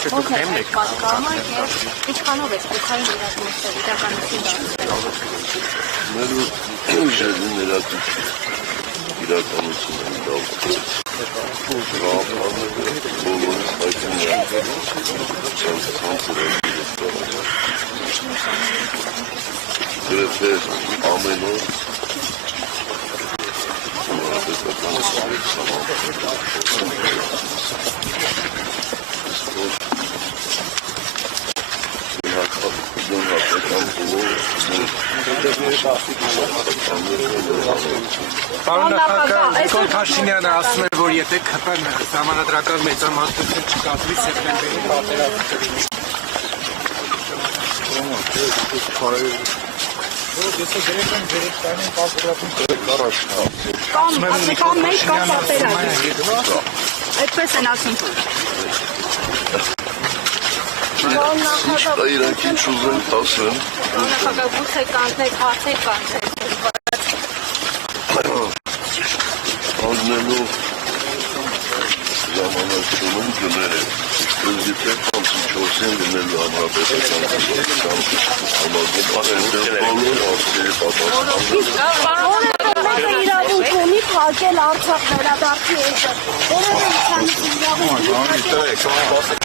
Ո՞վ է պատկանը եւ ինչքանով է սպասային իրականացել իրականություն Մեր ուժերի ներածություն իրականություն են դավ բոլորս հայտում են ցանցրել գրեթե ամեն օր Պարոն նախագահ, Նիկոլ Փաշինյանը ասում է, որ եթե ԿՊ-ն ժամանակական մեծամասնություն չկազմի սեպտեմբերին պատերազմ կլինի։ Կամ մեկ կամ պատերազմ։ Այդպես են ասում։ Ճիշտ է իրանք ինչ ուզեն ասեն։ Նախագահ գուցե կանցնեք, հարցեր կանցնեք։ Աննելու ժամանակ չունեմ գներ է։ Գիտեք կանցի 4-ին լինելու հանրապետական համագում բոլոր հարցերի պատասխան։ Որը իրավունք ունի փակել Արցախ վերադարձի էջը։ Որևէ իշխանություն իրավունք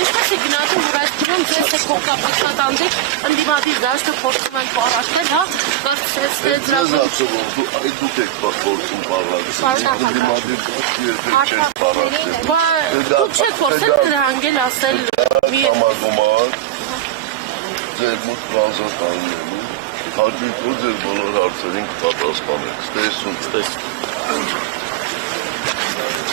Ինչպես է գնացում, որ այս դրում ձեզ է փոխկապակցատանդիկ ընդդիմադիր դաշտը փորձում են պարաշտել, հա, կարծես Ձեզ ասում որ դուք եք փորձում պարաշտել, ընդդիմադիր դաշտի չեք պարաշտել։ Դուք չեք փորձել դրանգել ասել մի համագումար ձեր մոտ բանզատանելու, հաջույքով ձեր բոլոր հարցերին կպատասխանեք, ստեսում։